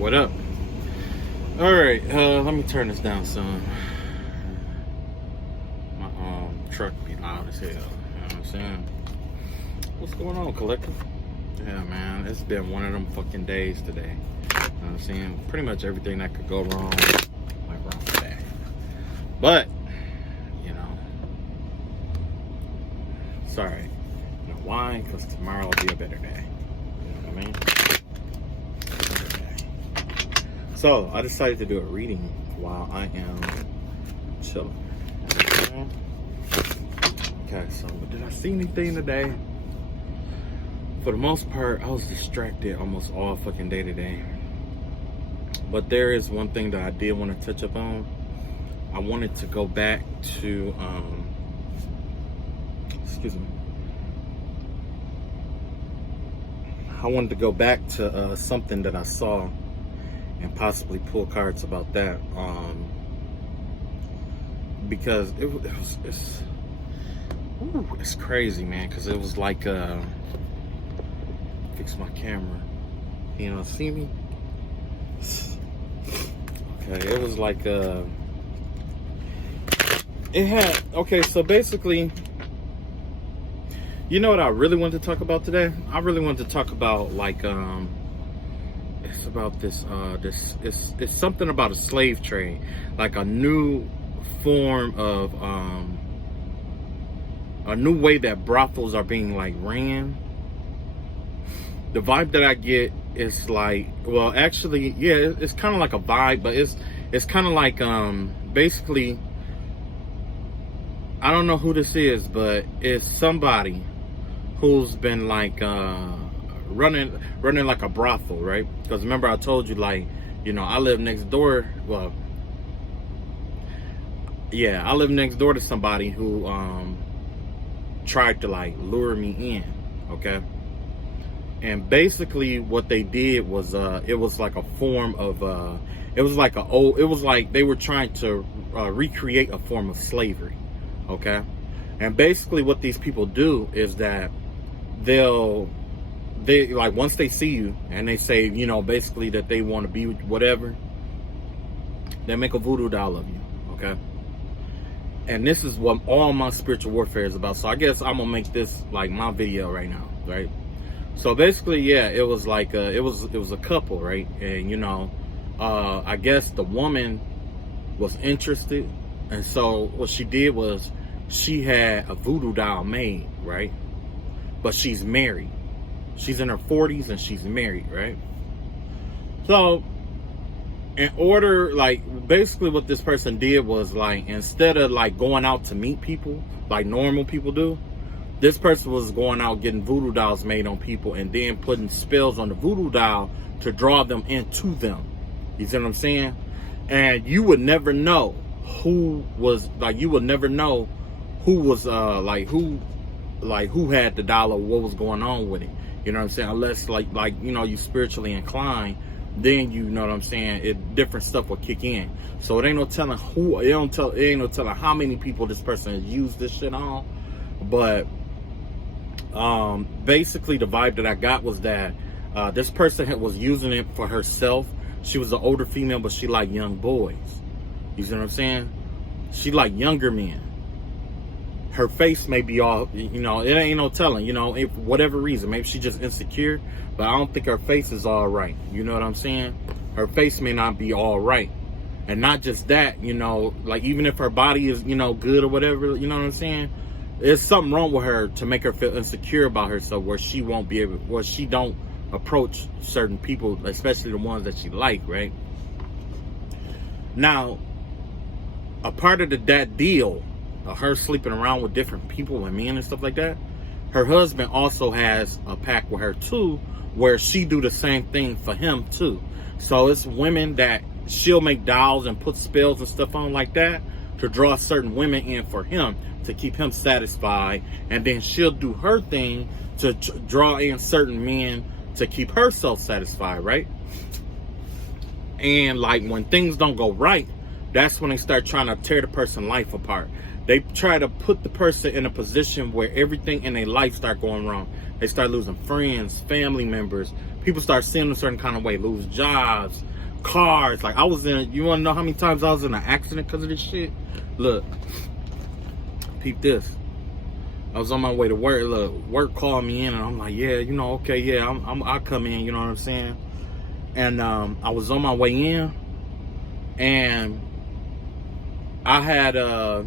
What up? Alright, let me turn this down some. My truck be loud as hell. You know what I'm saying? What's going on, collective? Yeah, man, it's been one of them fucking days today. You know what I'm saying? Pretty much everything that could go wrong went wrong today. But, you know, sorry. You know why? Because tomorrow will be a better day. You know what I mean? So, I decided to do a reading while I am chilling. Okay, so did I see anything today? For the most part, I was distracted almost all fucking day today. But there is one thing that I did want to touch up on. I wanted to go back to, excuse me. I wanted to go back to something that I saw and possibly pull cards about that, because it's crazy, man. Because it was like fix my camera, you know, see me. Okay, it was like it had, okay, so basically, you know what I really wanted to talk about today? I really wanted to talk about like it's about this it's something about a slave trade, like a new form of a new way that brothels are being like ran. The vibe that I get is like, well, actually, yeah, it's kind of like a vibe, but it's kind of like basically, I don't know who this is, but it's somebody who's been like running like a brothel, right? Because remember I told you, like, you know, I live next door. Well, yeah, I live next door to somebody who tried to like lure me in, okay? And basically what they did was it was like a form of it was like they were trying to recreate a form of slavery, okay? And basically what these people do is that they like, once they see you and they say, you know, basically that they want to be whatever, they make a voodoo doll of you, okay? And this is what all my spiritual warfare is about. So I guess I'm gonna make this like my video right now, right? So basically, yeah, it was like it was a couple, right? And you know, I guess the woman was interested, and so what she did was she had a voodoo doll made, right? But she's married. She's in her 40s and she's married, right? So in order, like, basically what this person did was, like, instead of like going out to meet people like normal people do, this person was going out getting voodoo dolls made on people and then putting spells on the voodoo doll to draw them into them. You see what I'm saying? And you would never know who was, like, you would never know who was who had the doll or what was going on with it. You know what I'm saying? Unless like you know, you spiritually inclined, then you know what I'm saying, different stuff will kick in. So it ain't no telling who, it ain't no telling how many people this person has used this shit on. But basically the vibe that I got was that this person was using it for herself. She was an older female, but she liked young boys. You see what I'm saying? She liked younger men. Her face may be all, you know, it ain't no telling, you know, if whatever reason, maybe she's just insecure, but I don't think her face is all right. You know what I'm saying? Her face may not be all right. And not just that, you know, like, even if her body is, you know, good or whatever, you know what I'm saying? There's something wrong with her to make her feel insecure about herself, where she won't be able, where she don't approach certain people, especially the ones that she like, right? Now, a part of that deal, her sleeping around with different people and men and stuff like that, her husband also has a pact with her too, where she do the same thing for him too. So it's women that she'll make dolls and put spells and stuff on like that to draw certain women in for him, to keep him satisfied, and then she'll do her thing to draw in certain men to keep herself satisfied, right? And like, when things don't go right, that's when they start trying to tear the person's life apart. They try to put the person in a position where everything in their life start going wrong. They start losing friends, family members, people start seeing them a certain kind of way, lose jobs, cars. Like, I was in, you want to know how many times I was in an accident because of this shit? Look, peep this. I was on my way to work. Look, work called me in, and I'm like, yeah, you know, okay, yeah, I'll come in, you know what I'm saying? And I was on my way in, and I had I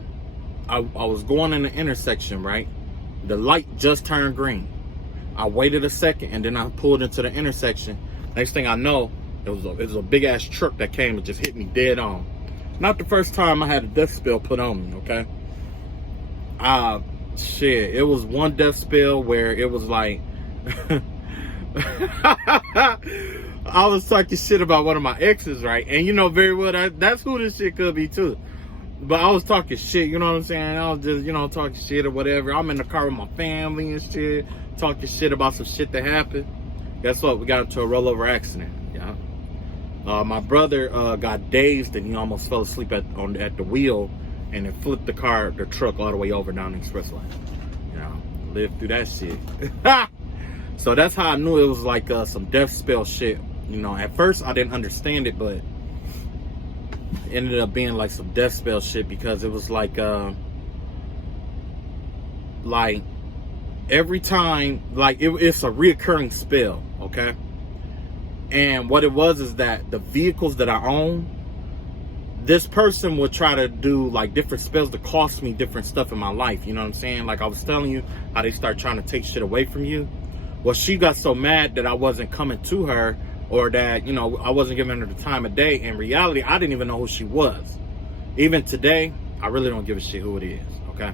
was going in the intersection, right? The light just turned green. I waited a second, and then I pulled into the intersection. Next thing I know, it was a big ass truck that came and just hit me dead on. Not the first time I had a death spell put on me, okay? Shit, it was one death spell where it was like I was talking shit about one of my exes, right? And you know very well that's who this shit could be too. But I was talking shit, you know what I'm saying? I was just, you know, talking shit or whatever. I'm in the car with my family and shit, talking shit about some shit that happened. Guess what? We got into a rollover accident. Yeah. My brother got dazed, and he almost fell asleep at the wheel, and it flipped the truck all the way over down the expressway. You know, lived through that shit. So that's how I knew it was like some death spell shit. You know, at first I didn't understand it, but it ended up being like some death spell shit, because it was like every time, like it's a reoccurring spell, okay? And what it was is that the vehicles that I own, this person would try to do like different spells to cost me different stuff in my life. You know what I'm saying? Like I was telling you how they start trying to take shit away from you. Well, she got so mad that I wasn't coming to her, or that, you know, I wasn't giving her the time of day. In reality, I didn't even know who she was. Even today, I really don't give a shit who it is, okay?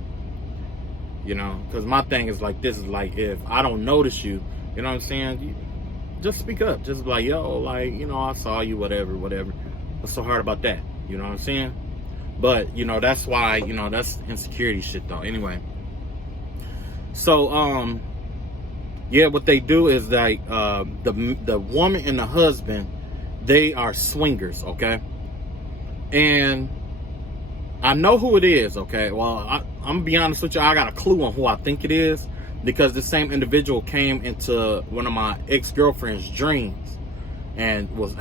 You know, because my thing is like this, is like, if I don't notice you, you know what I'm saying? Just speak up. Just like, yo, like, you know, I saw you, whatever. What's so hard about that? You know what I'm saying? But, you know, that's why, you know, that's insecurity shit though. Anyway. So, yeah, what they do is like, the woman and the husband, they are swingers, okay? And I know who it is, okay? Well, I'm gonna be honest with you, I got a clue on who I think it is, because the same individual came into one of my ex-girlfriend's dreams and was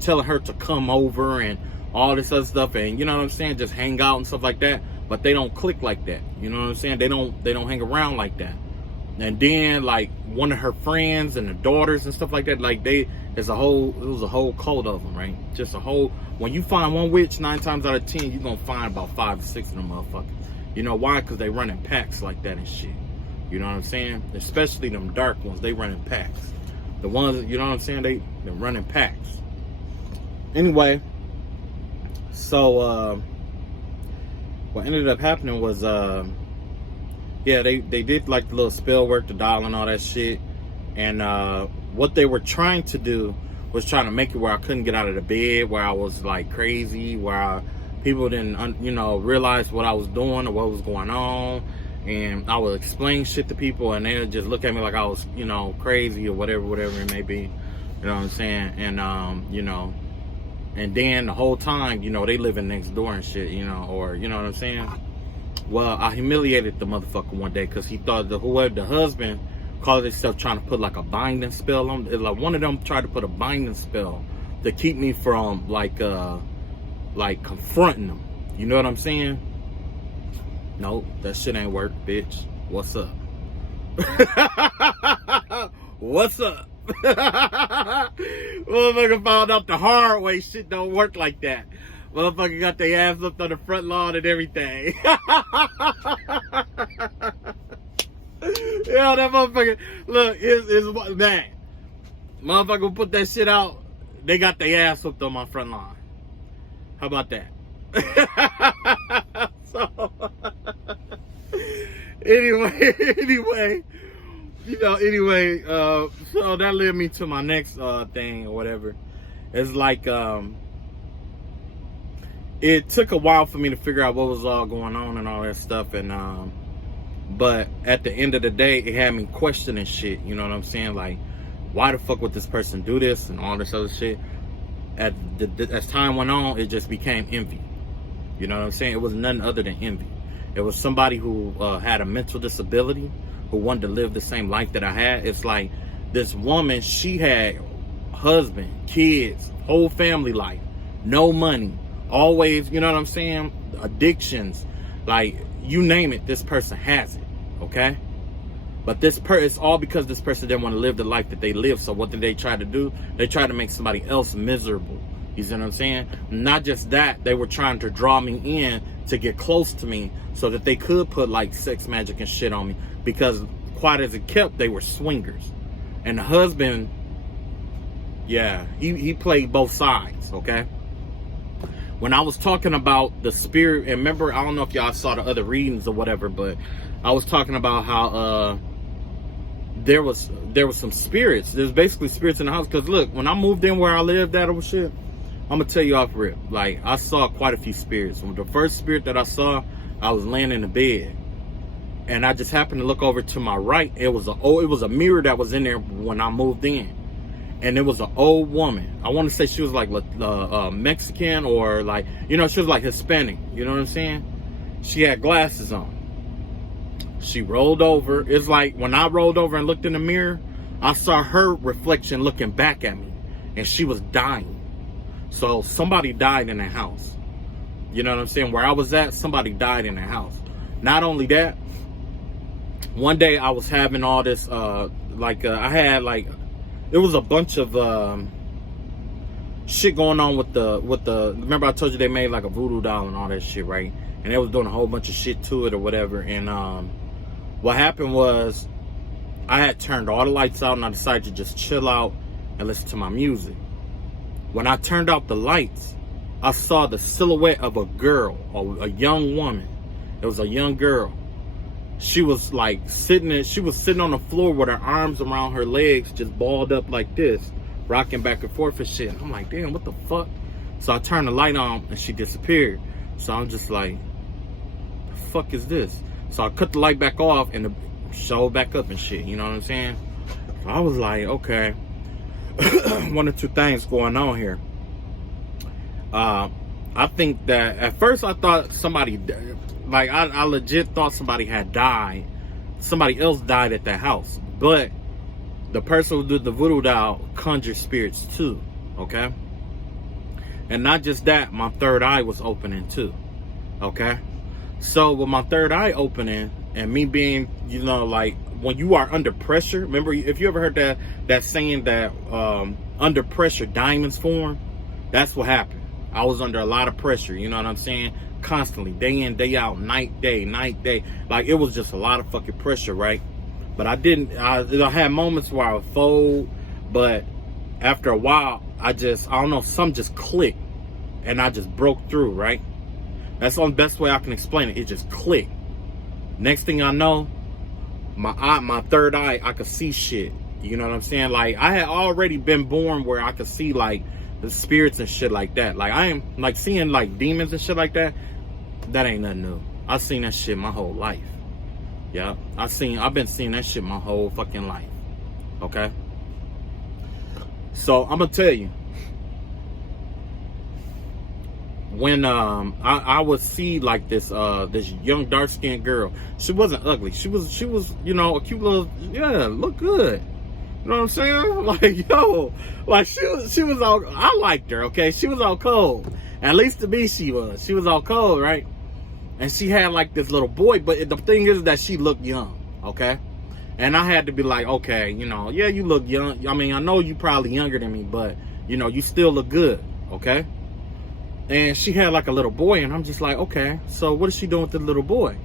telling her to come over and all this other stuff, and you know what I'm saying, just hang out and stuff like that. But they don't click like that, you know what I'm saying? They don't hang around like that. And then like one of her friends and the daughters and stuff like that, like it was a whole cult of them, right? Just a whole, when you find one witch, 9 times out of 10 you're gonna find about 5 or 6 of them motherfuckers. You know why? Because they run in packs like that and shit. You know what I'm saying? Especially them dark ones, they run in packs. The ones, you know what I'm saying, they run in packs. Anyway, so what ended up happening was yeah, they did like the little spell work, the dial and all that shit. And what they were trying to do was trying to make it where I couldn't get out of the bed, where I was like crazy, where people didn't, you know, realize what I was doing or what was going on. And I would explain shit to people, and they would just look at me like I was, you know, crazy or whatever it may be. You know what I'm saying? And, you know, and then the whole time, you know, they living next door and shit, you know, or, you know what I'm saying? Well, I humiliated the motherfucker one day because he thought the husband called himself trying to put like a binding spell on. Like one of them tried to put a binding spell to keep me from like confronting them. You know what I'm saying? No, that shit ain't work, bitch. What's up? What's up? Motherfucker found out the hard way. Shit don't work like that. Motherfucker got their ass up on the front lawn and everything. Yeah, that motherfucker. Look, it's man. Motherfucker put that shit out. They got their ass up on my front lawn. How about that? So, anyway, so that led me to my next thing or whatever. It's like, it took a while for me to figure out what was all going on and all that stuff, and but at the end of the day, it had me questioning shit. You know what I'm saying? Like, why the fuck would this person do this and all this other shit? As time went on, it just became envy. You know what I'm saying? It was nothing other than envy. It was somebody who had a mental disability, who wanted to live the same life that I had. It's like this woman, she had husband, kids, whole family life, no money, always, you know what I'm saying? Addictions, like you name it, this person has it, okay? But it's all because this person didn't want to live the life that they live. So what did they try to do? They tried to make somebody else miserable. You see what I'm saying? Not just that, they were trying to draw me in to get close to me so that they could put like sex magic and shit on me. Because quite as it kept, they were swingers. And the husband, yeah, he played both sides, okay? When I was talking about the spirit, and remember, I don't know if y'all saw the other readings or whatever, but I was talking about how there was some spirits. There's basically spirits in the house. Because look, when I moved in where I lived at or shit, I'm gonna tell you off rip, like I saw quite a few spirits. The first spirit that I saw, I was laying in the bed, and I just happened to look over to my right. It was a mirror that was in there when I moved in, and it was an old woman. I want to say she was like Mexican, or like, you know, she was like Hispanic. You know what I'm saying? She had glasses on. She rolled over. It's like when I rolled over and looked in the mirror, I saw her reflection looking back at me, and she was dying. So somebody died in the house. You know what I'm saying? Where I was at, somebody died in the house. Not only that, one day I was having all this, I had like, it was a bunch of shit going on with the, remember I told you they made like a voodoo doll and all that shit, right? And they was doing a whole bunch of shit to it or whatever. And what happened was I had turned all the lights out and I decided to just chill out and listen to my music. When I turned out the lights, I saw the silhouette of a girl, a young woman. It was a young girl. She was like sitting on the floor with her arms around her legs, just balled up like this, rocking back and forth and shit. I'm like, damn, what the fuck? So I turned the light on and she disappeared. So I'm just like, the fuck is this? So I cut the light back off and the show back up and shit, you know what I'm saying? So I was like, okay. One or two things going on here. I think that at first I thought somebody, like I legit thought somebody had died. Somebody else died at that house. But the person who did the voodoo doll conjured spirits too, okay? And not just that, my third eye was opening too, okay? So with my third eye opening and me being, you know, like, when you are under pressure, remember, if you ever heard that saying that under pressure diamonds form? That's what happened. I was under a lot of pressure, you know what I'm saying? Constantly, day in, day out, night, day. Like, it was just a lot of fucking pressure, right? But I had moments where I would fold, but after a while, I don't know, something just clicked and I just broke through, right? That's the best way I can explain it. It just clicked. Next thing I know, my third eye, I could see shit. You know what I'm saying? Like, I had already been born where I could see like the spirits and shit like that. Like, I am like seeing like demons and shit like that. That ain't nothing new. I've seen that shit my whole life. Yeah, I've been seeing that shit my whole fucking life. Okay. So I'm gonna tell you, when I would see like this young dark skinned girl. She wasn't ugly. She was, you know, a cute little, yeah, look good. You know what I'm saying? Like, yo, like she was all, I liked her, okay? She was all cold. At least to me she was all cold, right? And she had like this little boy, but the thing is that she looked young, okay? And I had to be like, okay, you know, yeah, you look young. I mean, I know you probably younger than me, but you know, you still look good, okay? And she had like a little boy, and I'm just like, okay, so what is she doing with the little boy?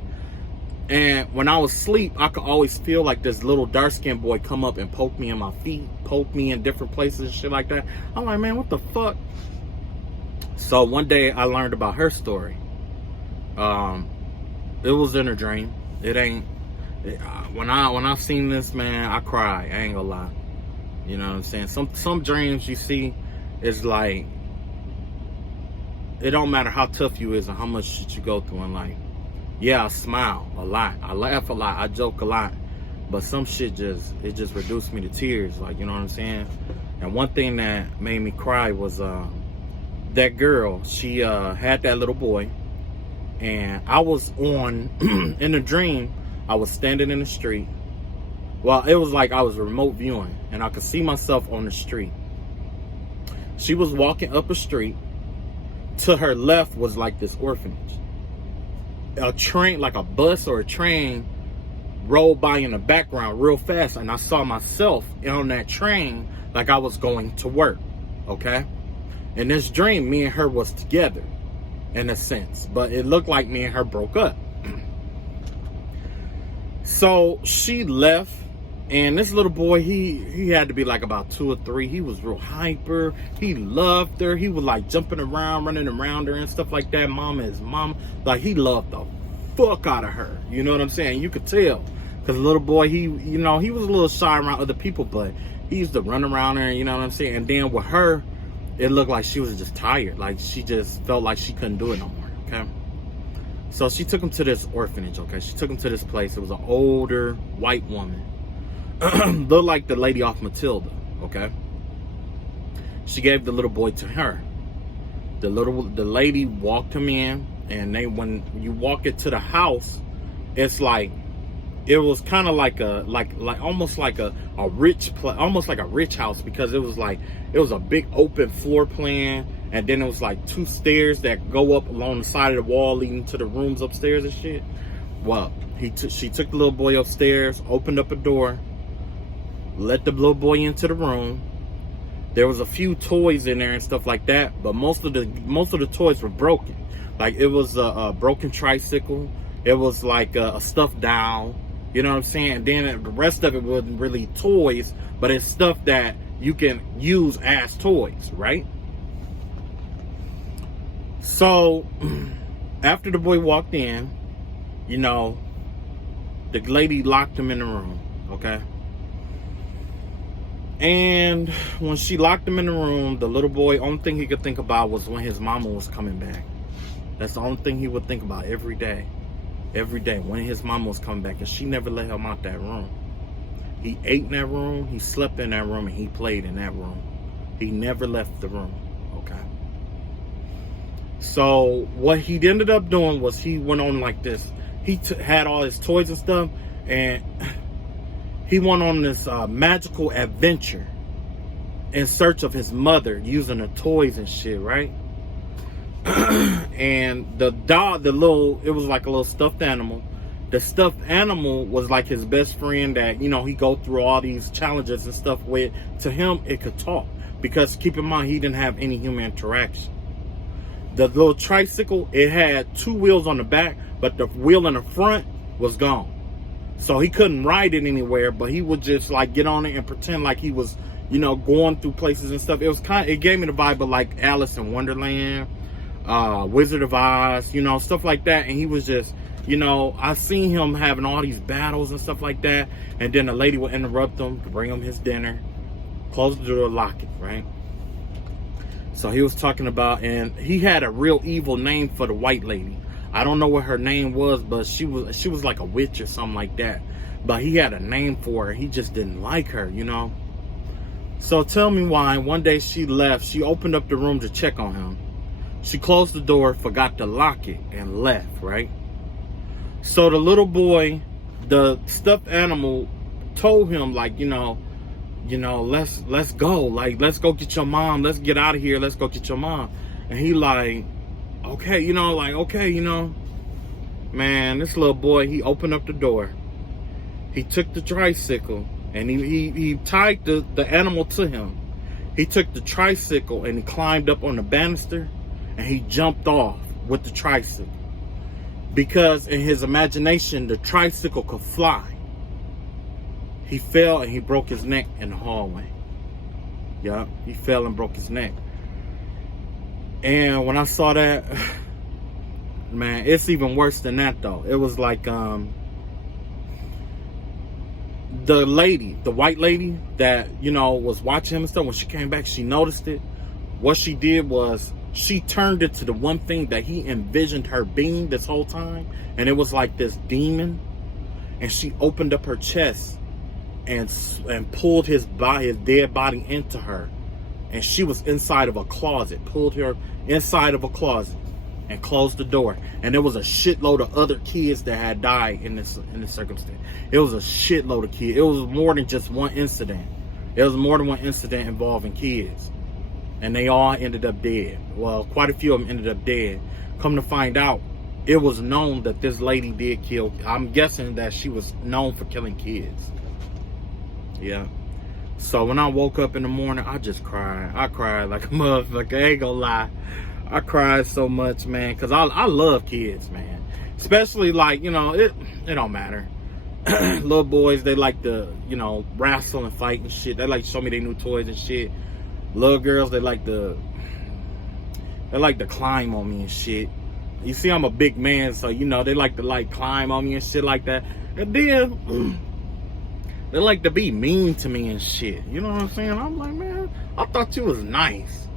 And when I was asleep, I could always feel like this little dark-skinned boy come up and poke me in my feet, poke me in different places and shit like that. I'm like, man, what the fuck? So one day I learned about her story. It was in a dream. When I seen this, man, I cried. I ain't gonna lie. You know what I'm saying? Some dreams you see is like, it don't matter how tough you is and how much shit you go through in life. Yeah, I smile a lot. I laugh a lot. I joke a lot. But some shit just reduced me to tears. Like, you know what I'm saying? And one thing that made me cry was that girl. She had that little boy. And I was on, in a dream, I was standing in the street. Well, it was like I was remote viewing. And I could see myself on the street. She was walking up a street. To her left was like this orphanage. A train, like a bus or a train, rolled by in the background real fast, and I saw myself on that train like I was going to work. Okay? In this dream, me and her was together in a sense, but it looked like me and her broke up. So she left, and this little boy, he had to be like about 2 or 3. He was real hyper. He loved her. He was like jumping around, running around her and stuff like that. Mama is mom. Like, he loved the fuck out of her. You know what I'm saying? You could tell. Because the little boy, he was a little shy around other people, but he used to run around her, you know what I'm saying? And then with her, it looked like she was just tired. Like, she just felt like she couldn't do it no more, okay? So she took him to this orphanage, okay? She took him to this place. It was an older white woman. Looked like the lady off Matilda, okay? She gave the little boy to her. The lady walked him in, and when you walk into the house, it's like, it was kind of like almost like a rich house, because it was a big open floor plan, and then it was like 2 stairs that go up along the side of the wall leading to the rooms upstairs and shit. Well, she took the little boy upstairs, opened up a door, let the little boy into the room. There was a few toys in there and stuff like that, but most of the toys were broken. Like, it was a broken tricycle. It was like a stuffed doll. You know what I'm saying? And then the rest of it wasn't really toys, but it's stuff that you can use as toys, right? So, after the boy walked in, the lady locked him in the room, okay? And when she locked him in the room, the little boy, only thing he could think about was when his mama was coming back. That's the only thing he would think about every day. Every day, when his mama was coming back, and she never let him out that room. He ate in that room, he slept in that room, and he played in that room. He never left the room, okay? So what he ended up doing was he went on like this. He had all his toys and stuff, and he went on this magical adventure in search of his mother using the toys and shit, right? And the dog, it was like a little stuffed animal. The stuffed animal was like his best friend that, he go through all these challenges and stuff with. To him, it could talk, because keep in mind, he didn't have any human interaction. The little tricycle, it had 2 wheels on the back, but the wheel in the front was gone. So he couldn't ride it anywhere, but he would just like get on it and pretend like he was, going through places and stuff. It gave me the vibe of like Alice in Wonderland, Wizard of Oz, stuff like that. And he was just, I seen him having all these battles and stuff like that. And then the lady would interrupt him to bring him his dinner, close the door, lock it, right? So he was talking about, and he had a real evil name for the white lady. I don't know what her name was, but she was like a witch or something like that. But he had a name for her. He just didn't like her, So tell me why. One day she left. She opened up the room to check on him. She closed the door, forgot to lock it, and left, right? So the little boy, the stuffed animal, told him like, let's go. Like, let's go get your mom. Let's get out of here. Let's go get your mom. And he like, okay, man, this little boy, he opened up the door. He took the tricycle, and he tied the animal to him. He took the tricycle and he climbed up on the banister, and he jumped off with the tricycle. Because in his imagination, the tricycle could fly. He fell and he broke his neck in the hallway. Yeah, he fell and broke his neck. And when I saw that, man, it's even worse than that though. It was like the lady, the white lady that, was watching him and stuff, when she came back, she noticed it. What she did was she turned it to the one thing that he envisioned her being this whole time. And it was like this demon. And she opened up her chest and pulled his dead body into her. And she was inside of a closet, pulled her inside of a closet and closed the door. And there was a shitload of other kids that had died in this circumstance. It was a shitload of kids. It was more than just one incident. It was more than one incident involving kids. and they all ended up dead. Well, quite a few of them ended up dead. Come to find out, it was known that this lady did kill. I'm guessing that she was known for killing kids. Yeah. So when I woke up in the morning, I just cried. I cried like a motherfucker. I ain't gonna lie. I cried so much, man, because I love kids, man. Especially, like, you know, it don't matter. Little boys, they like to, you know, wrestle and fight and shit. They like to show me their new toys and shit. Little girls, they like to climb on me and shit. You see, I'm a big man, so, you know, they like to climb on me and shit like that. And then they like to be mean to me and shit. You know what I'm saying? I'm like, man, I thought you was nice.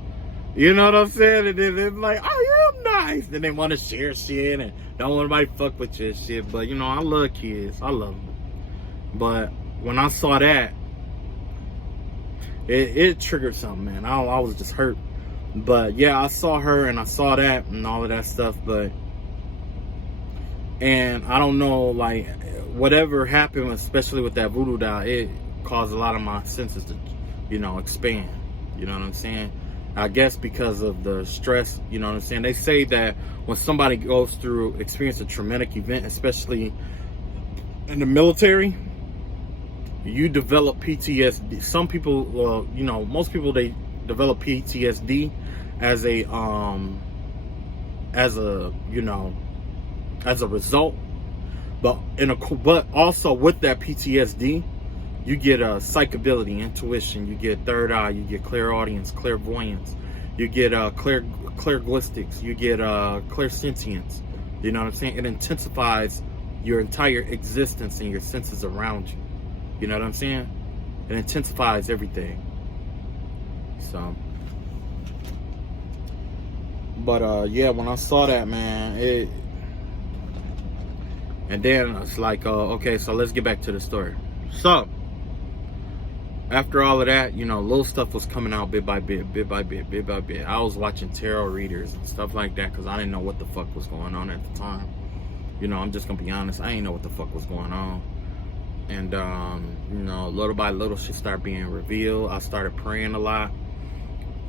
You know what I'm saying? And then they're like, I am nice. Then they want to share shit and don't want nobody to fuck with you and shit. But, you know, I love kids. I love them. But when I saw that, it triggered something, man. I was just hurt. But, yeah, I saw her and I saw that and all of that stuff. And I don't know, like, whatever happened, especially with that voodoo doll, it caused a lot of my senses to, you know, expand. You know what I'm saying? I guess because of the stress, you know what I'm saying? They say that when somebody goes through, experience a traumatic event, especially in the military, you develop PTSD. Some people, well, you know, most people, they develop PTSD as a result. But also with that PTSD, you get a psychability, intuition, you get third eye, you get clairaudience, clairvoyance, you get clairlinguistics, you get clairsentience. You know what I'm saying? It intensifies your entire existence and your senses around you. You know what I'm saying? It intensifies everything. So, but yeah, when I saw that, man, and then it's like, okay, so let's get back to the story. So, after all of that, you know, little stuff was coming out bit by bit, bit by bit, bit by bit. I was watching tarot readers and stuff like that because I didn't know what the fuck was going on at the time. You know, I'm just going to be honest. I didn't know what the fuck was going on. And, you know, little by little, shit started being revealed. I started praying a lot.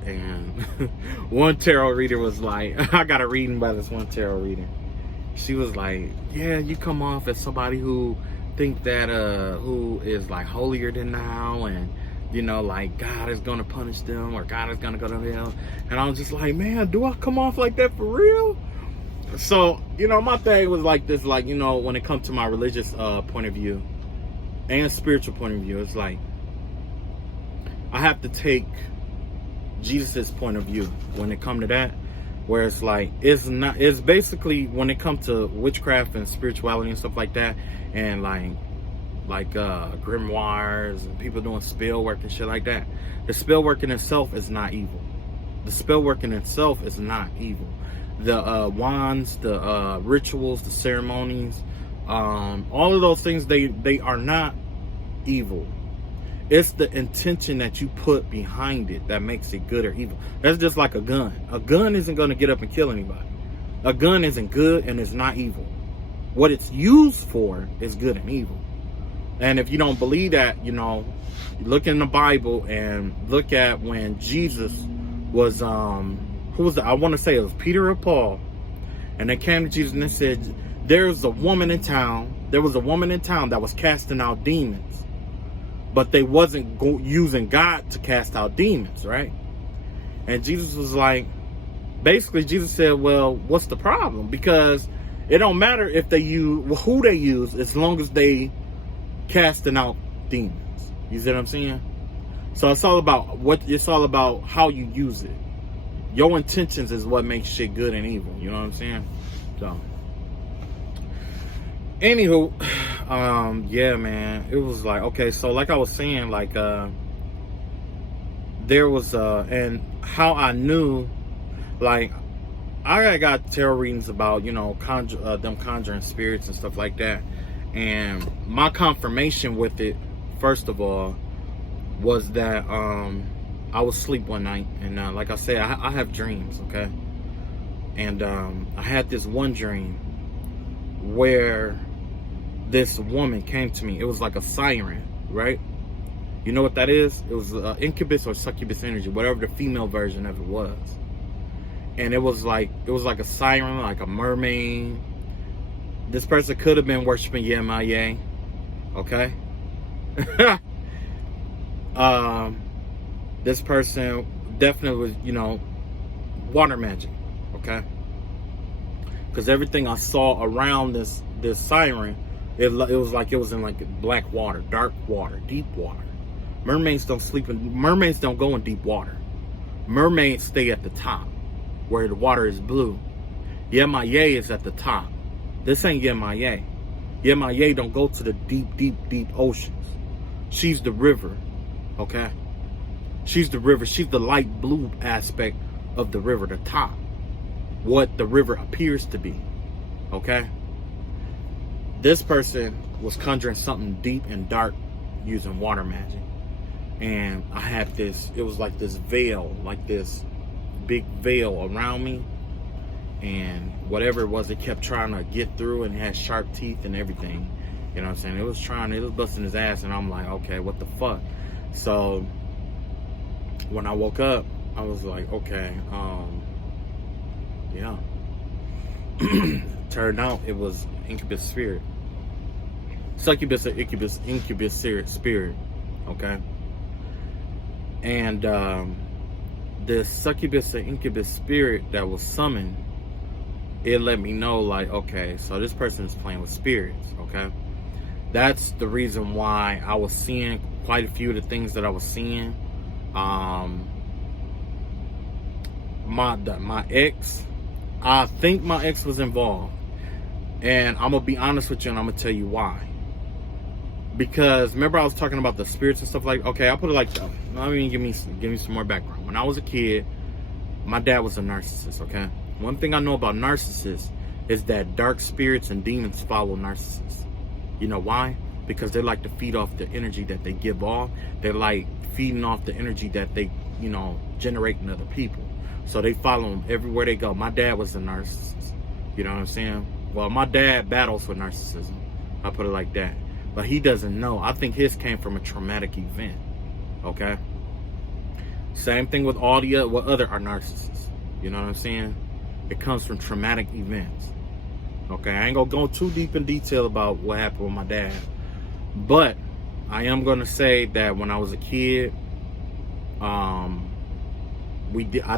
And one tarot reader was like, I got a reading by this one tarot reader. She was like, yeah, you come off as somebody who think that who is like holier than thou, and you know, like God is gonna punish them or God is gonna go to hell. And I was just like, man, do I come off like that for real? So, you know, my thing was like this, like, you know, when it comes to my religious point of view and spiritual point of view, it's like I have to take Jesus's point of view when it comes to that, where it's like, it's basically when it comes to witchcraft and spirituality and stuff like that, and like grimoires and people doing spell work and shit like that. The spell work in itself is not evil. The spell work in itself is not evil. The wands, the rituals, the ceremonies, all of those things, they are not evil. It's the intention that you put behind it that makes it good or evil. That's just like a gun. A gun isn't going to get up and kill anybody. A gun isn't good and it's not evil. What it's used for is good and evil. And if you don't believe that, you know, look in the Bible and look at when Jesus was, who was it? I want to say it was Peter or Paul. And they came to Jesus and they said, there's a woman in town. There was a woman in town that was casting out demons. But they wasn't using God to cast out demons, right? And Jesus was like, basically Jesus said, well, what's the problem? Because it don't matter if they use, who they use, as long as they casting out demons. You see what I'm saying? So it's all about it's all about how you use it. Your intentions is what makes shit good and evil. You know what I'm saying? So, anywho, yeah, man, it was like, okay, so like I was saying, like, there was, and how I knew, like, I got tarot readings about, you know, them conjuring spirits and stuff like that. And my confirmation with it, first of all, was that I was asleep one night. And like I said, I have dreams, okay? And I had this one dream where this woman came to me. It was like a siren, right? You know what that is? It was incubus or succubus energy, whatever the female version of it was. And it was like a siren, like a mermaid. This person could have been worshiping Yemaya, okay? This person definitely was, you know, water magic, okay? Because everything I saw around this siren, it was like it was in like black water, dark water, deep water. Mermaids don't go in deep water. Mermaids stay at the top where the water is blue. Yemaya is at the top. This ain't Yemaya. Yemaya don't go to the deep oceans. She's the river, okay? She's the river. She's the light blue aspect of the river, the top. What the river appears to be, okay? This person was conjuring something deep and dark using water magic. And I had this, it was like this veil, like this big veil around me. And whatever it was, it kept trying to get through, and it had sharp teeth and everything. You know what I'm saying? It was busting his ass, and I'm like, okay, what the fuck? So when I woke up, I was like, okay, yeah. Turned out it was incubus spirit. Succubus or incubus spirit, okay? And the succubus or incubus spirit that was summoned, it let me know, like, okay, so this person is playing with spirits, okay? That's the reason why I was seeing quite a few of the things that I was seeing. My ex, I think my ex was involved. And I'm going to be honest with you, and I'm going to tell you why. Because remember I was talking about the spirits and stuff like, okay, I'll put it like, I mean, give me some more background. When I was a kid, my dad was a narcissist, okay? One thing I know about narcissists is that dark spirits and demons follow narcissists. You know why? Because they like to feed off the energy that they give off. They like feeding off the energy that they, you know, generate in other people. So they follow them everywhere they go. My dad was a narcissist. You know what I'm saying? Well, my dad battles with narcissism. I'll put it like that. But he doesn't know. I think his came from a traumatic event. Okay? Same thing with all the other are narcissists. You know what I'm saying? It comes from traumatic events. Okay? I ain't gonna go too deep in detail about what happened with my dad. But I am gonna say that when I was a kid, I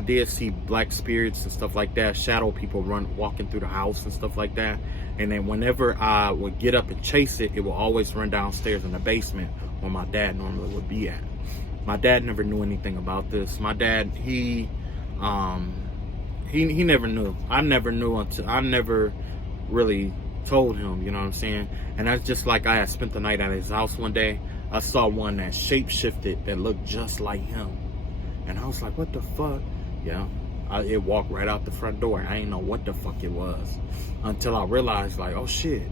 did see black spirits and stuff like that, shadow people walking through the house and stuff like that. And then whenever I would get up and chase it, it would always run downstairs in the basement where my dad normally would be at. My dad never knew anything about this. My dad, he never knew. I never knew until I never really told him, you know what I'm saying? And that's just like I had spent the night at his house one day. I saw one that shape-shifted that looked just like him. And I was like, what the fuck? Yeah, it walked right out the front door. I didn't know what the fuck it was until I realized, like, oh shit.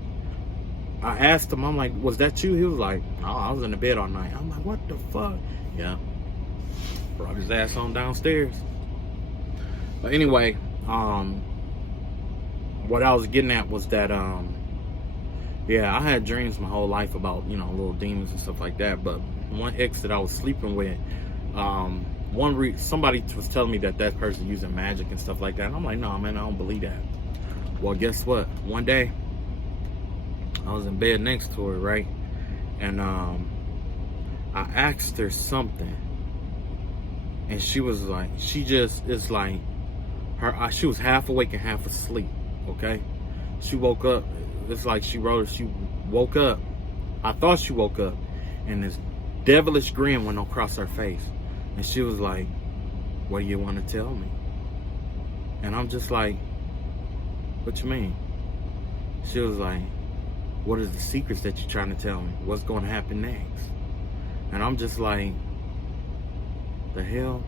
I asked him, I'm like, was that you? He was like, no, I was in the bed all night. I'm like, what the fuck? Yeah, brought his ass on downstairs. But anyway, what I was getting at was that, yeah, I had dreams my whole life about, you know, little demons and stuff like that. But one ex that I was sleeping with, somebody was telling me that person using magic and stuff like that. And I'm like, no, man, I don't believe that. Well, guess what? One day, I was in bed next to her, right? And I asked her something. And she was like, she was half awake and half asleep, okay? She woke up. It's like she woke up. I thought she woke up. And this devilish grin went across her face. And she was like, what do you want to tell me? And I'm just like, what you mean? She was like, what is the secrets that you're trying to tell me? What's going to happen next? And I'm just like, the hell?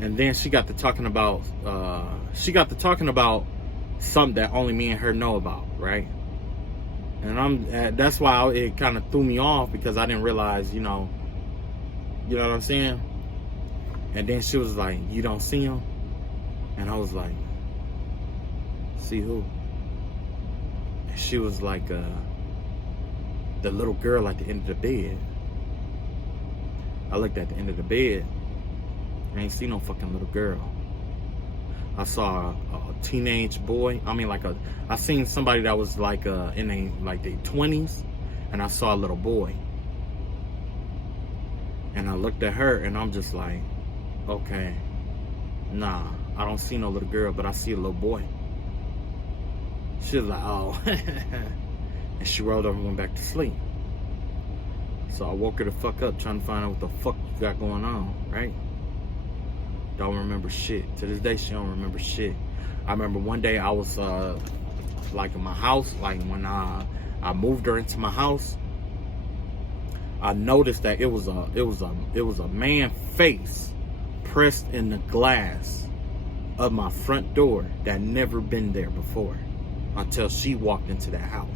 And then she got to talking about something that only me and her know about, right? And that's why it kind of threw me off, because I didn't realize, you know what I'm saying? And then she was like, you don't see him? And I was like, see who? And she was like, the little girl at the end of the bed. I looked at the end of the bed. I ain't see no fucking little girl. I saw a teenage boy. I seen somebody that was like in their 20s, and I saw a little boy. And I looked at her, and I'm just like, okay, nah, I don't see no little girl, but I see a little boy. She was like, oh, and she rolled over and went back to sleep. So I woke her the fuck up, trying to find out what the fuck you got going on, right? Don't remember shit. To this day, she don't remember shit. I remember one day I was like in my house, like when I moved her into my house. I noticed that it was a man face pressed in the glass of my front door that never been there before until she walked into that house.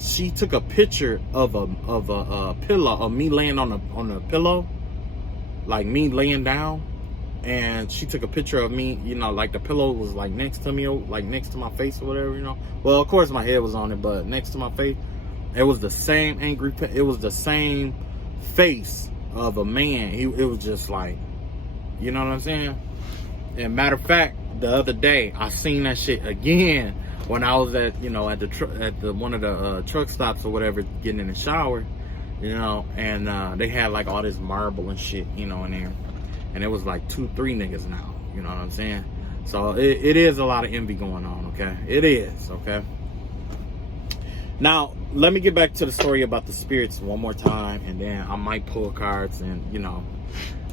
She took a picture of a pillow of me laying on a pillow, like me laying down, and she took a picture of me, you know, like the pillow was like next to me, like next to my face or whatever, you know. Well, of course my head was on it, but next to my face, it was the same it was the same face of a man. It was just like, you know what I'm saying? And matter of fact, the other day I seen that shit again when I was at one of the truck stops or whatever, getting in the shower, you know, and they had like all this marble and shit, you know, in there, and it was like 2-3 niggas now, you know what I'm saying? So it is a lot of envy going on, okay? It is, okay? Now, let me get back to the story about the spirits one more time, and then I might pull cards and, you know.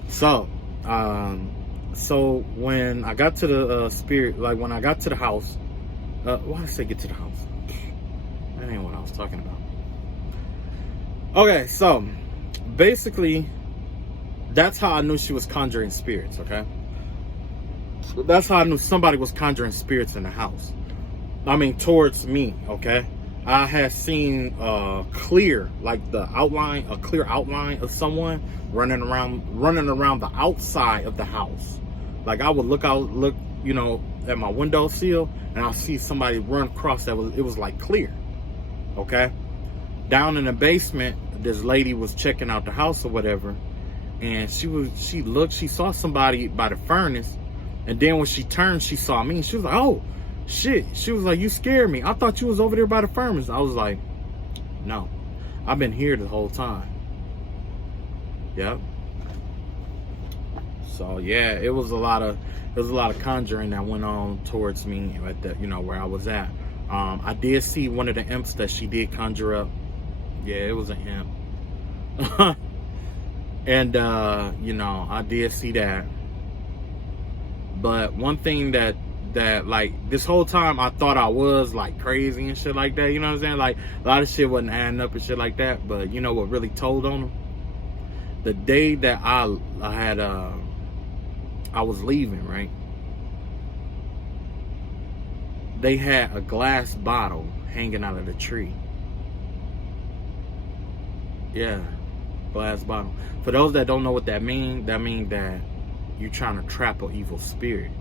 So when I got to the spirit, like when I got to the house, why did I say get to the house? That ain't what I was talking about. Okay, so basically, that's how I knew she was conjuring spirits, okay? That's how I knew somebody was conjuring spirits in the house. I mean, towards me, okay? I had seen a clear outline of someone running around the outside of the house. Like I would look, you know, at my windowsill, and I'll see somebody run across it was like clear. Okay. Down in the basement, this lady was checking out the house or whatever, and she saw somebody by the furnace, and then when she turned, she saw me, and she was like, oh shit. She was like, you scared me. I thought you was over there by the furnace. I was like, no, I've been here the whole time. Yep. So yeah, it was a lot of conjuring that went on towards me at the, you know, where I was at. I did see one of the imps that she did conjure up. Yeah, it was an imp. And you know, I did see that. But one thing that like this whole time I thought I was like crazy and shit like that, you know what I'm saying? Like a lot of shit wasn't adding up and shit like that. But you know what really told on them? The day that I was leaving, right? They had a glass bottle hanging out of the tree. Yeah, glass bottle. For those that don't know what that means that you're trying to trap an evil spirit.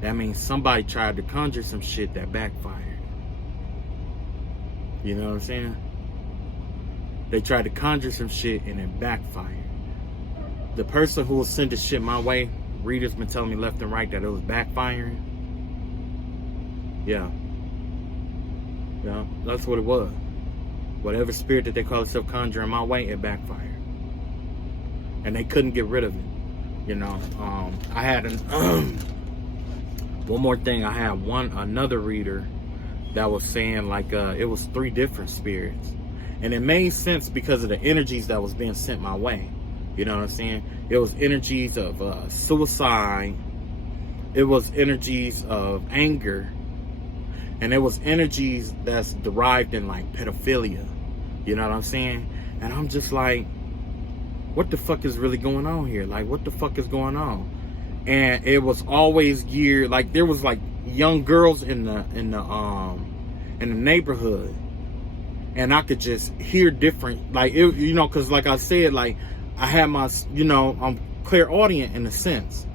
That means somebody tried to conjure some shit that backfired. You know what I'm saying? They tried to conjure some shit and it backfired. The person who was sending shit my way, readers been telling me left and right that it was backfiring. Yeah. Yeah, that's what it was. Whatever spirit that they call itself conjuring my way, it backfired. And they couldn't get rid of it. You know, I had one more thing. I had another reader that was saying like it was 3 different spirits, and it made sense because of the energies that was being sent my way. You know what I'm saying? It was energies of suicide, it was energies of anger, and it was energies that's derived in like pedophilia. You know what I'm saying? And I'm just like, what the fuck is really going on here? Like, what the fuck is going on? And it was always geared, like there was like young girls in the neighborhood, and I could just hear different, like it, you know, because like I said, like I had my, you know, I'm clairaudient in a sense.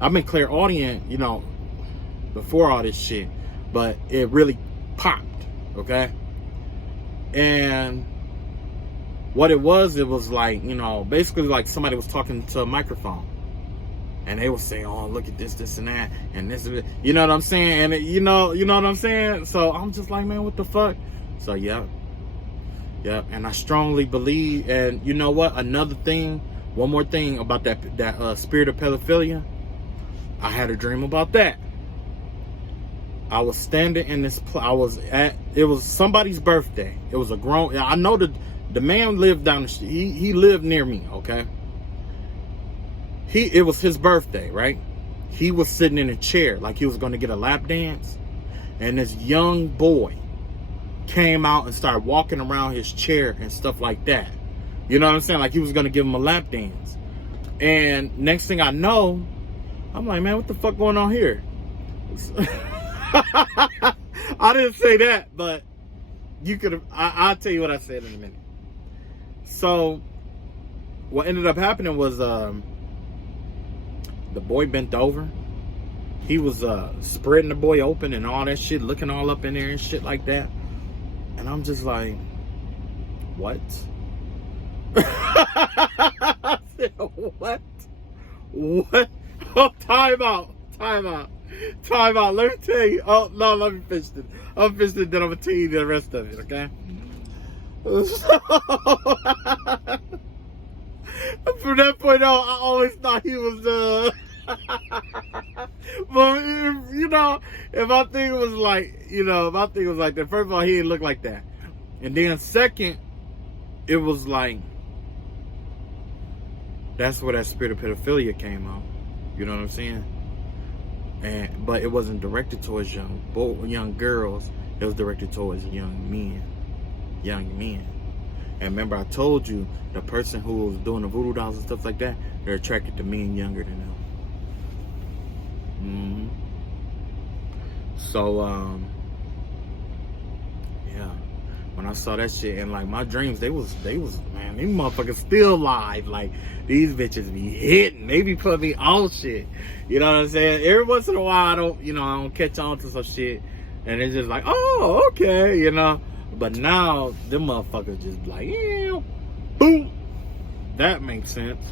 I've been clairaudient, you know, before all this shit, but it really popped, okay? And what it was like, you know, basically like somebody was talking to a microphone. And they would say, oh, look at this, this, and that, and this, you know what I'm saying? And, you know what I'm saying? So I'm just like, man, what the fuck? So, yeah. And I strongly believe, and you know what? Another thing, one more thing about that spirit of pedophilia. I had a dream about that. I was standing in this, it was somebody's birthday. It was I know the man lived down the street. He lived near me, okay? It was his birthday, right? He was sitting in a chair like he was going to get a lap dance. And this young boy came out and started walking around his chair and stuff like that. You know what I'm saying? Like he was going to give him a lap dance. And next thing I know, I'm like, man, what the fuck going on here? I didn't say that, but you could have. I'll tell you what I said in a minute. So what ended up happening was the boy bent over. He was spreading the boy open and all that shit, looking all up in there and shit like that. And I'm just like, what? I said, what? What? Oh, time out. Let me tell you. Oh, no, let me finish it. I'm finishing it, then I'm going to tell you the rest of it, okay? From that point on, I always thought he was, but, you know, if I think it was like, that, first of all, he didn't look like that. And then second, it was like, that's where that spirit of pedophilia came out. You know what I'm saying? But it wasn't directed towards young girls. It was directed towards young men. And remember, I told you, the person who was doing the voodoo dolls and stuff like that, they're attracted to men younger than them. So, yeah. When I saw that shit, and like my dreams, they was, man, these motherfuckers still live. Like, these bitches be hitting. They be putting me on shit. You know what I'm saying? Every once in a while, I don't catch on to some shit. And it's just like, oh, okay, you know. But now, them motherfuckers just like, yeah, boom. That makes sense.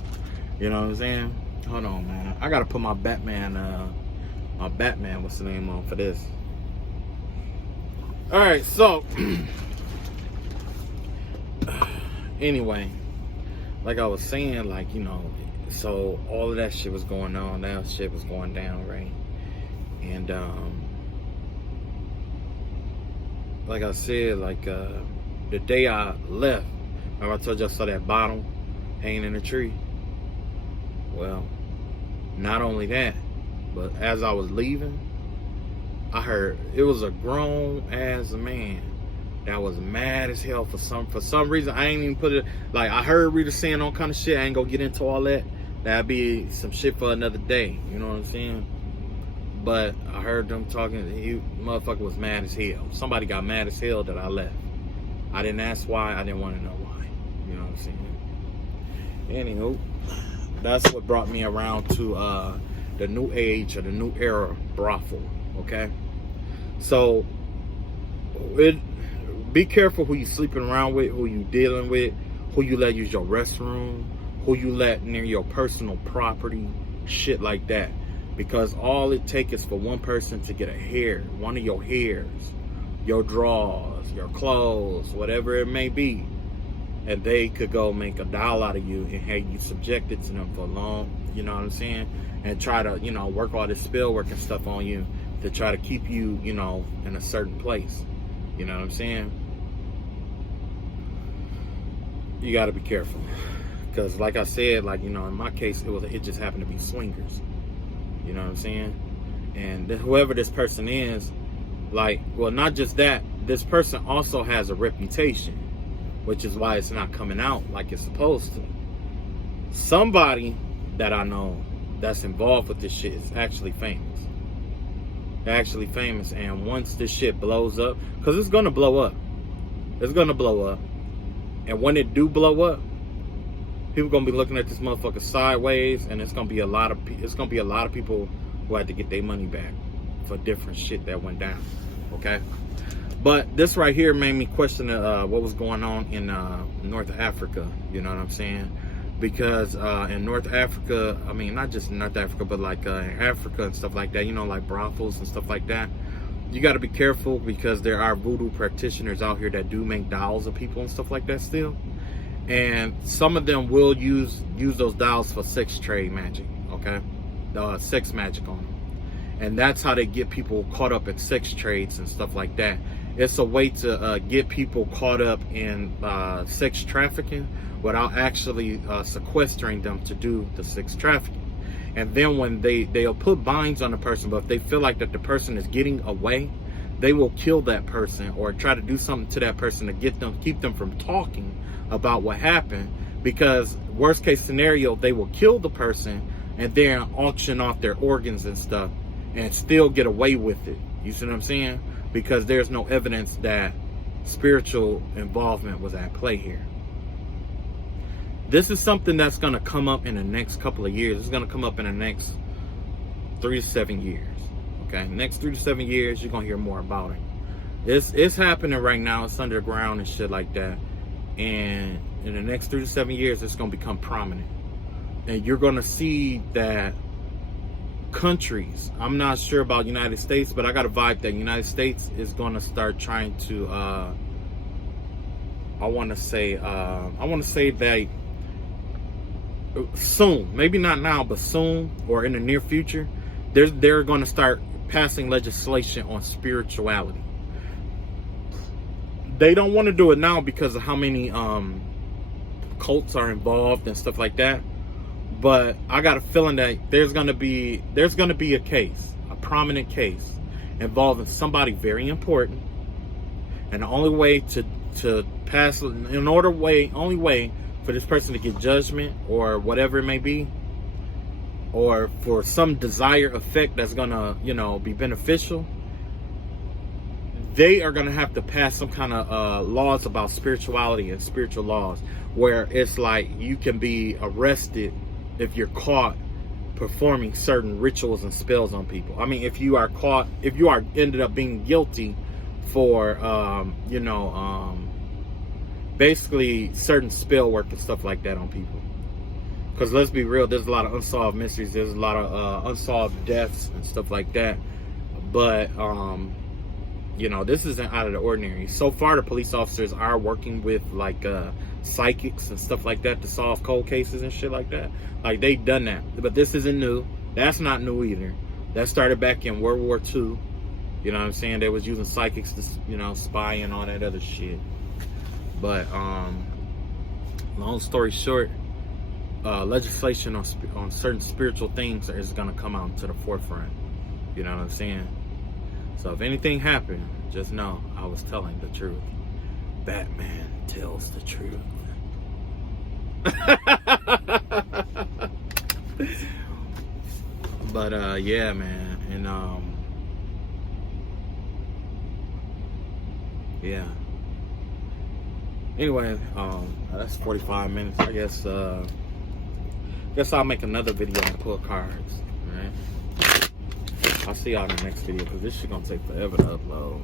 You know what I'm saying? Hold on, man. I gotta put my Batman, what's the name on for this? Alright, so, anyway, like I was saying, like, you know, so all of that shit was going on. That shit was going down, right? And, like I said, like, the day I left, remember I told you I saw that bottle hanging in a tree? Well, not only that, but as I was leaving, I heard it was a grown-ass man that was mad as hell for some reason. I ain't even put it, like, I heard Rita saying all kind of shit. I ain't gonna get into all that. That'd be some shit for another day. You know what I'm saying? But I heard them talking. Motherfucker was mad as hell. Somebody got mad as hell that I left. I didn't ask why. I didn't want to know why. You know what I'm saying? Anywho, that's what brought me around to the new age or the new era brothel. Okay? So, be careful who you sleeping around with, who you dealing with, who you let use your restroom, who you let near your personal property, shit like that. Because all it takes is for one person to get a hair, one of your hairs, your drawers, your clothes, whatever it may be, and they could go make a doll out of you and have you subjected to them for long, you know what I'm saying? And try to, you know, work all this spell work and stuff on you to try to keep you, you know, in a certain place. You know what I'm saying? You got to be careful. Because like I said, like, you know, in my case, it just happened to be swingers. You know what I'm saying? And whoever this person is, like, well, not just that, this person also has a reputation, which is why it's not coming out like it's supposed to. Somebody that I know that's involved with this shit is actually famous. They're actually famous, and once this shit blows up, because it's gonna blow up. It's gonna blow up. And when it do blow up, people gonna be looking at this motherfucker sideways, and it's gonna be a lot of people who had to get their money back for different shit that went down. okay? But this right here made me question what was going on in North Africa, you know what I'm saying? Because in North Africa, I mean, not just in North Africa, but like in Africa and stuff like that, you know, like brothels and stuff like that. You got to be careful because there are voodoo practitioners out here that do make dolls of people and stuff like that still. And some of them will use those dolls for sex trade magic, okay? Sex magic on them. And that's how they get people caught up in sex trades and stuff like that. It's a way to get people caught up in sex trafficking without actually sequestering them to do the sex trafficking. And then when they'll put binds on the person, but if they feel like that the person is getting away, they will kill that person or try to do something to that person to keep them from talking about what happened. Because worst case scenario, they will kill the person and then auction off their organs and stuff and still get away with it. You see what I'm saying? Because there's no evidence that spiritual involvement was at play here. This is something that's going to come up in the next couple of years. It's going to come up in the next 3 to 7 years. Okay, next 3 to 7 years, you're going to hear more about it. It's happening right now. It's underground and shit like that. And in the next 3 to 7 years, it's going to become prominent. And you're going to see that countries, I'm not sure about United States, but I got a vibe that United States is going to start trying to, I want to say that soon, maybe not now, but soon or in the near future, they're going to start passing legislation on spirituality. They don't want to do it now because of how many cults are involved and stuff like that. But I got a feeling that there's gonna be a case, a prominent case, involving somebody very important, and the only way to pass, only way for this person to get judgment or whatever it may be, or for some desired effect that's gonna, you know, be beneficial, they are gonna have to pass some kind of laws about spirituality and spiritual laws, where it's like you can be arrested if you're caught performing certain rituals and spells on people. I mean, if you are ended up being guilty for, basically certain spell work and stuff like that on people. Because let's be real, there's a lot of unsolved mysteries. There's a lot of unsolved deaths and stuff like that. But, this isn't out of the ordinary. So far, the police officers are working with, like, psychics and stuff like that to solve cold cases and shit like that. Like, they've done that. But this isn't new. That's not new either. That started back in World War II. You know what I'm saying? They was using psychics to, spy and all that other shit. But, long story short, legislation on certain spiritual things is going to come out to the forefront. You know what I'm saying? So if anything happened, just know I was telling the truth. Batman tells the truth. But yeah, man, and yeah. Anyway, that's 45 minutes. I guess I'll make another video and pull cards. All right. I'll see y'all in the next video because this shit gonna take forever to upload.